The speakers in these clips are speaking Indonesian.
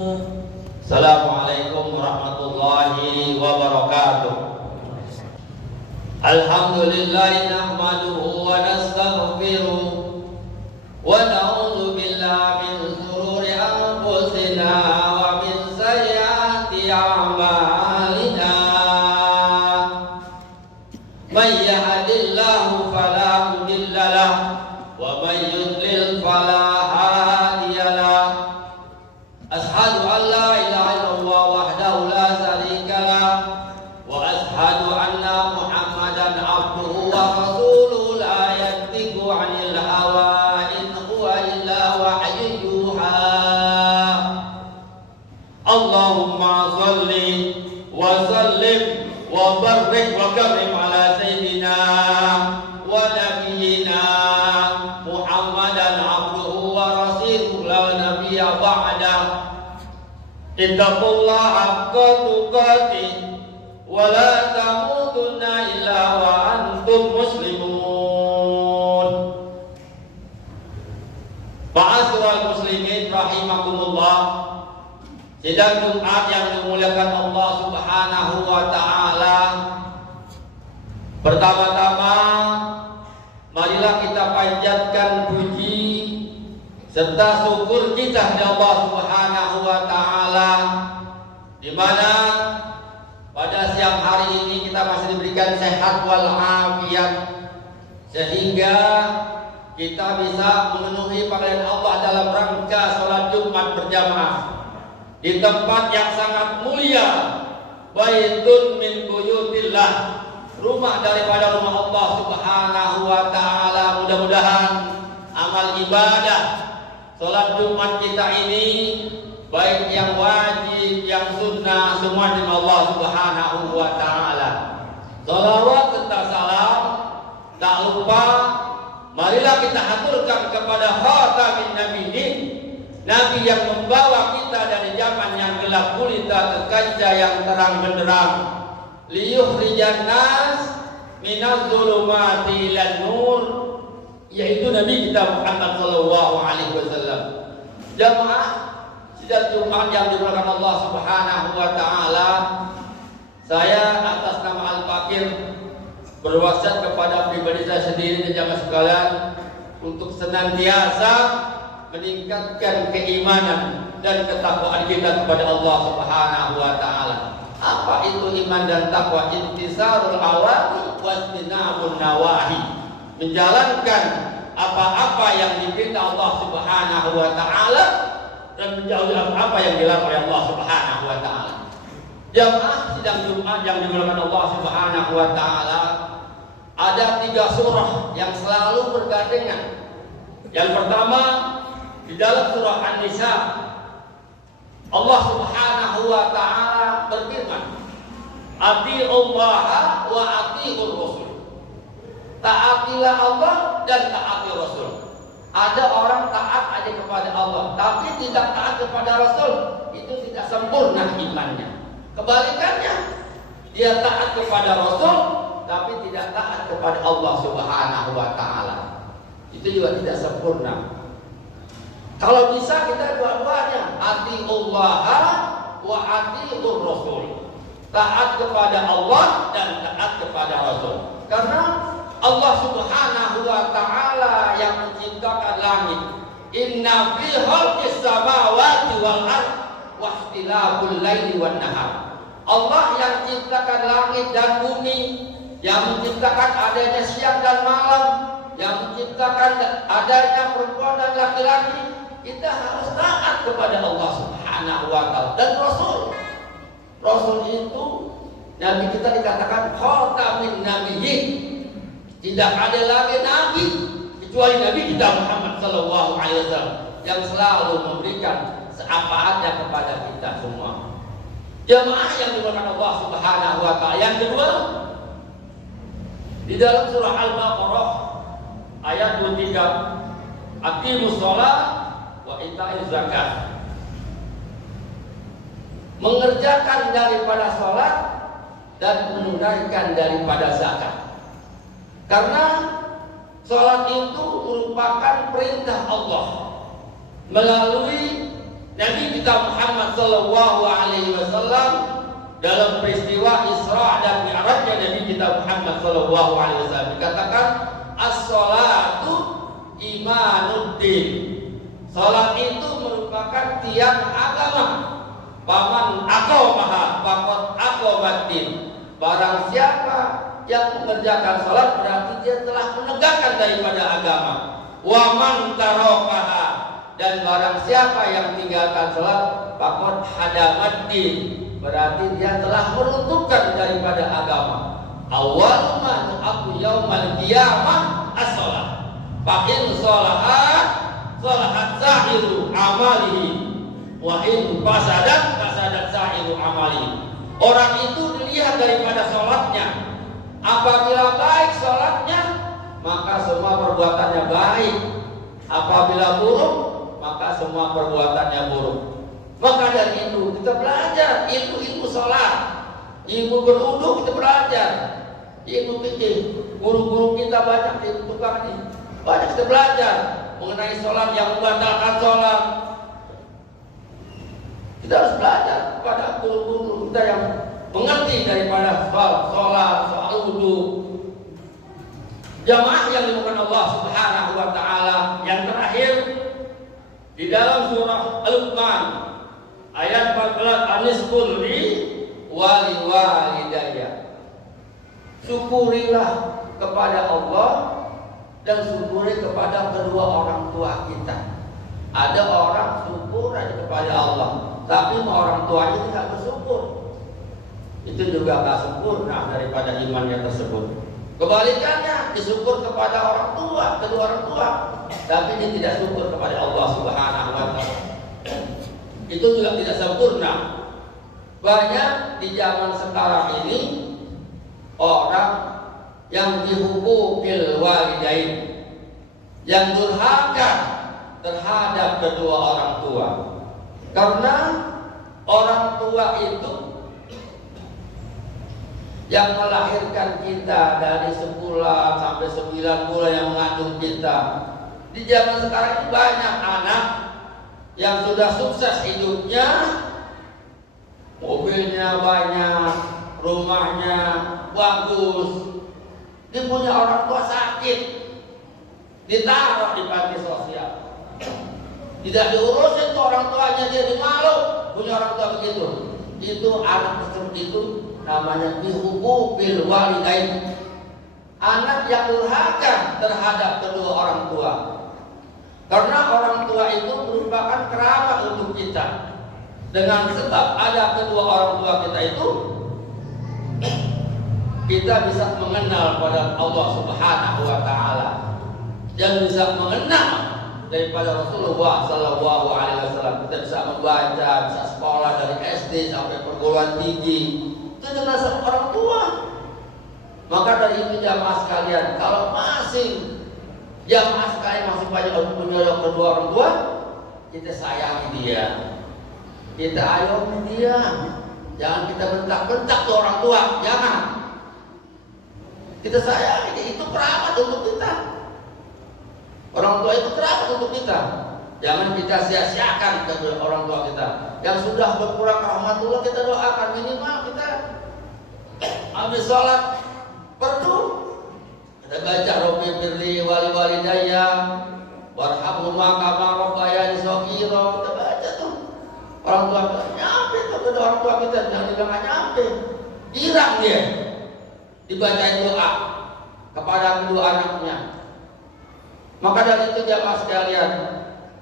Assalamualaikum warahmatullahi wabarakatuh. Alhamdulillah nahmaduhu wa nastaghfiruh wa na'udzu billahi min shururi anfusina wa min sayyiati a'malina. May yahdihillahu fala mudilla lahu wa may yudlil fala hadiya lahu. Ashhadu an la ilaha illallah wahdahu la syarika lah wa ashhadu anna Muhammadan abduhu wa rasuluhu la yantiqu 'anil hawa in huwa illa wahyun yuha. Allahumma shalli wa sallim wa barik wa karim ala sayyidina wa nabiyyina Muhammadan abduhu wa rasuluhu la nabiyya ba'da. Ittaqullaha haqqa tuqatih wa la tamutunna illa wa antum muslimun. Ma'asyiral muslimin rahimakumullah. Sidang Jumat yang dimuliakan Allah Subhanahu wa taala. Pertama-tama marilah kita panjatkan puji serta syukur kita kepada Allah Subhanahu wa taala, di mana pada siang hari ini kita masih diberikan sehat wal afiat sehingga kita bisa memenuhi panggilan Allah dalam rangka salat Jumat berjamaah di tempat yang sangat mulia, baitun min buyutillah, rumah daripada rumah Allah Subhanahu wa taala. Mudah-mudahan amal ibadah salat Jumat kita ini, baik yang wajib, yang sunnah, semua dari Allah Subhanahu wa taala. Salawat serta salam tak lupa marilah kita haturkan kepada khatamin nabiyyin, nabi yang membawa kita dari zaman yang gelap gulita ke kancah yang terang benderang, liyukhrijan nas minadz zulumati ilan nur, yaitu Nabi kita Muhammad sallallahu alaihi wasallam. Jamaah sidang Jumat yang dimuliakan Allah Subhanahu wa taala, saya atas nama Al-Fakir berwasiat kepada pribadi saya sendiri dan jamaah sekalian untuk senantiasa meningkatkan keimanan dan ketakwaan kita kepada Allah Subhanahu wa taala. Apa itu iman dan takwa? Intisarul awamir wa istinabun nawahi, menjalankan apa-apa yang diperintah Allah Subhanahu wa taala dan menjauhi apa yang dilarang oleh Allah Subhanahu wa taala. Jamaah sidang Jumat yang dimuliakan Allah Subhanahu wa taala, ada 3 surah yang selalu bergandengan. Yang pertama di dalam surah An-Nisa, Allah Subhanahu wa taala berfirman, "Atiullaha wa atiur rasul." Taatilah Allah dan taati Rasul. Ada orang taat aja kepada Allah, tapi tidak taat kepada Rasul, itu tidak sempurna imannya. Kebalikannya, dia taat kepada Rasul, tapi tidak taat kepada Allah Subhanahu wa taala, itu juga tidak sempurna. Kalau bisa kita dua-duanya, atiullaha wa atiur Rasul, taat kepada Allah dan taat kepada Rasul. Karena Allah Subhanahu wa taala yang menciptakan langit. Inna fi khalqis samawati wal ardh wa ikhtilafil laili wan nahar. Allah yang menciptakan langit dan bumi, yang menciptakan adanya siang dan malam, yang menciptakan adanya perempuan dan laki-laki. Kita harus taat kepada Allah Subhanahu wa taala dan Rasul. Rasul itu Nabi kita dikatakan khatamin nabiyyin. Tidak ada lagi nabi kecuali Nabi kita Muhammad sallallahu alaihi wasallam yang selalu memberikan seapaatnya kepada kita semua. Jamaah yang dimuliakan Allah Subhanahu wa taala. Yang kedua, di dalam surah Al-Baqarah ayat 23, aqimus shalah wa itaiz zakat. Mengerjakan daripada salat dan menunaikan daripada zakat. Karena salat itu merupakan perintah Allah melalui Nabi kita Muhammad sallallahu alaihi wasallam dalam peristiwa Isra dan Mi'rajnya Nabi kita Muhammad sallallahu alaihi wasallam dikatakan as-shalatu imanuddin. Salat itu merupakan tiang agama. Paman aqamaha faqad aqamaddin. Barang siapa yang mengerjakan salat berarti dia telah menegakkan daripada agama. Wa man tarakaha, dan barang siapa yang tinggalkan salat faqad hadamaddin, berarti dia telah meruntuhkan daripada agama. Awwalu ma nu'abu yaumal qiyamah as-shalah. Fa in shalahat shalahat sa'iru amalihi wa in fasadat sa'iru amalihi. Orang itu dilihat daripada salatnya. Apabila baik salatnya, maka semua perbuatannya baik. Apabila buruk, maka semua perbuatannya buruk. Maka dari itu kita belajar ilmu salat, ilmu berwudu kita belajar, ilmu fikih. Guru-guru kita banyak di tukang ini, banyak kita belajar mengenai salat yang membatalkan salat. Kita harus belajar kepada guru-guru kita yang mengerti daripada salat, soal wudu. Jamaah yang dimuliakan Allah Subhanahu wa taala, yang terakhir di dalam surah Al-Luqman ayat 14, Anishkur li walidayya. Syukurilah kepada Allah dan syukuri kepada kedua orang tua kita. Ada orang syukur aja kepada Allah, tapi orang tuanya tidak bersyukur. Itu juga tak sempurna daripada imannya tersebut. Kebalikannya, disyukur kepada orang tua, kedua orang tua, tapi dia tidak syukur kepada Allah Subhanahu wa taala. Itu juga tidak sempurna. Banyak di zaman sekarang ini orang yang dihukukil walidain, yang durhaka terhadap kedua orang tua. Karena orang tua itu yang melahirkan kita dari 10 sampai 9 bulan, yang mengandung kita. Di zaman sekarang ini banyak anak yang sudah sukses hidupnya, mobilnya banyak, rumahnya bagus, dia punya orang tua sakit, ditaruh di panti sosial, tidak diurusin tuh orang tuanya, dia dimalu punya orang tua begitu. Itu anak tersebut itu namanya bihukukil walidain, anak yang durhaka terhadap kedua orang tua. Karena orang tua itu merupakan kerabat untuk kita. Dengan sebab ada kedua orang tua kita itu, kita bisa mengenal pada Allah Subhanahu wa taala, dan bisa mengenal daripada Rasulullah sallallahu alaihi wasallam. Kita bisa membaca, bisa sekolah dari SD sampai perguruan tinggi. Itu dengan sama orang tua. Maka dari itu jamaah sekalian, kalau masih jamaah sekalian masih banyak menyolok kedua orang tua, kita sayangi dia, kita ayomi dia. Jangan kita bentak-bentak tuh orang tua, jangan. Kita sayangi, itu kerabat untuk kita. Orang tua itu kerabat untuk kita. Jangan kita sia-siakan kedua orang tua kita. Yang sudah berkurang rahmatullah kita doakan, minimal kita habis sholat perlu kita baca Rabbi birli wali walidayya warhamhuma kama rabbayani shaghira. Kita baca tuh. Orang tua kita nyampe tuh kedua orang tua kita, jangan bilang nyampe. Girang dia. Dibacain doa kepada kedua anaknya. Maka dari itu jamaah sekalian,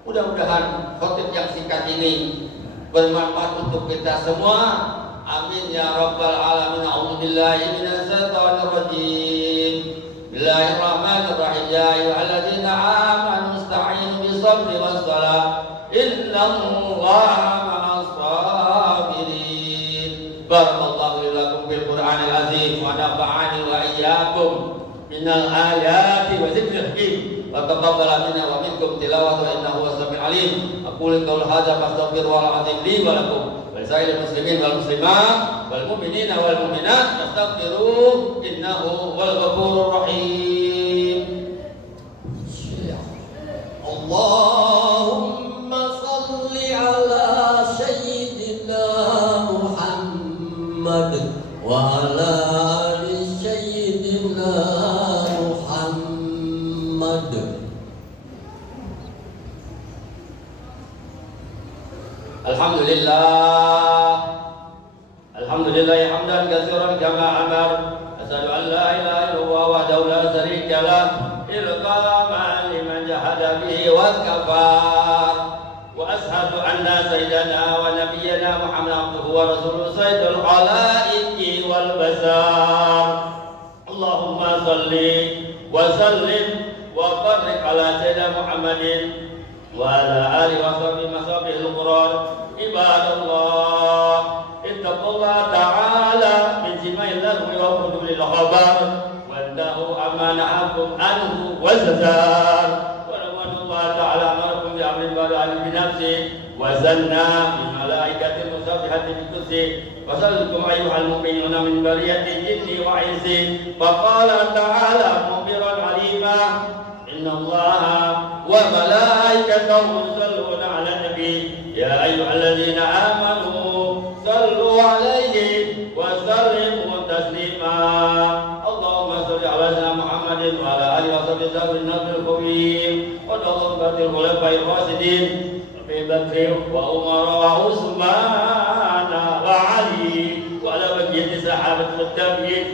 mudah-mudahan khotib yang singkat ini bermanfaat untuk kita semua. Amin ya rabbal alamin. A'udzubillahi minasyaitonir rajim. Bismillahirrahmanirrahim. Ya ayyuhalladzina amanu ista'inu bis-sabri was-salah. Innallaha ma'as sabirin. Barakallahu li lakum bil Qur'anil azim wa nafa'ani wa iyyakum minal ayati wa dzikril hakim. Taqabbal minna wa minkum tilawatan innahu was-sami'ul 'alim. Aqulu qawla hadza fastaghfirullahal 'azim li wa lakum wa lisa'il muslimin wal muslimat wal mu'minina wal mu'minat fastaghfiruhu innahu wal ghafurur rahim. Allahumma shalli 'ala Alhamdulillah hamdan katsiran kama amar. Asyhadu an la ilaha illallah wahdahu la syarika lah ilqaman liman jahada bihi wa kafar. Wa ashhadu anna sayyidana wa nabiyyana Muhammadan abduhu wa rasuluhu sayyidul khalaiqi wal basar. Allahumma salli wa sallim wa barik ala sayyidina Muhammadin wa ala alihi wa sahbihi al-qur'an. Ibadallah, ittaqullaha ta'ala min jima'il lahwi wa hudulil khabar wa antahu amma na'akum anhu wa zazar. تعالى أمركم بأمر بدأ بنفسه وزلنا من ملائكة المسبحة بالقدس وسألكم أيها المؤمنون من برية الجن وإنس. فقال تعالى مخبرا عليما إن الله وملائكته يصلون على النبي يا أيها الذين آمنوا صلوا عليه وسلموا تسليما. اللهم صل على سيدنا محمد وعلى آله وصحبه النبي الكريم وتوفى الخلفاء الراشدين أبي بكر وعمر وعثمان وعلي وعلى بقية الصحابة والتابعين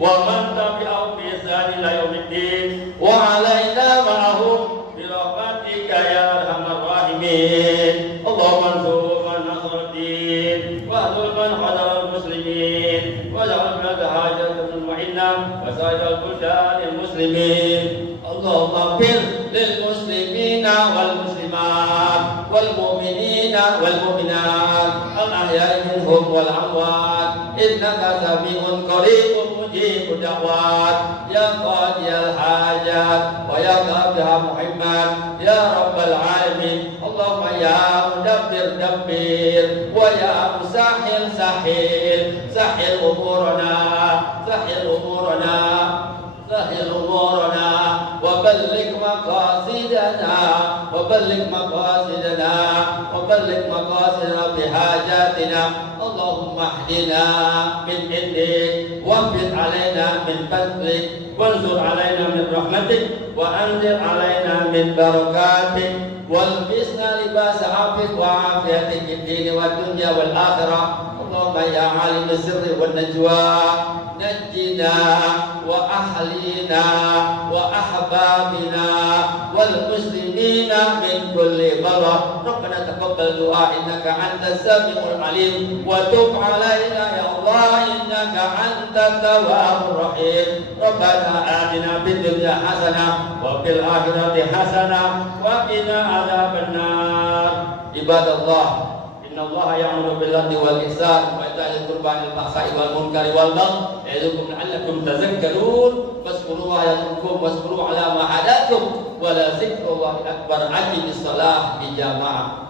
ومن تبعهم بإحسان إلى يوم الدين وعلينا معهم برحمتك يا أرحم الراحمين. اللهم انصر من نصر الدين واهدر من حضر المسلمين واجعل بلاد حاجة مطمئنة وسائر البلدان المسلمين. اللهم اغفر للمسلمين والمسلمات والمؤمنين والمؤمنات الأحياء منهم والأموات إنك سميع قريب مجيب الدعوات يا قاضي الحاجات ويا قاضيها محمد يا رب العالمين. اللهم يا مدبر دبر ويا مسهل سهل أمورنا وبلغ مقاصدنا بحاجاتنا. اللهم اهدنا من عندك واغفر علينا من فضلك وانصر علينا من رحمتك وانزل علينا من بركاتك والبسنا لباس عافية وعافيتك في الدين والدنيا والآخرة. اللهم يا عالم السر والنجوى نجنا وأهلنا وأحبابنا والمسلمين من كل بلاء. ربنا تقبل دعاء إنك أنت السميع العليم وتب علينا يا الله إنك أنت التواب الرحيم. ربنا آتنا في الدنيا حسنة وفي الآخرة حسنة وقنا عذاب النار. عباد الله إن الله يأمر بالعدل والإحسان وإيتاء ذي القربى والفحشاء والمنكر والبغي يعظكم لعلكم تذكرون. فاذكروا الله يذكركم واشكروا على ما هداكم ولذكر الله أكبر. أقم الصلاة بجماعة.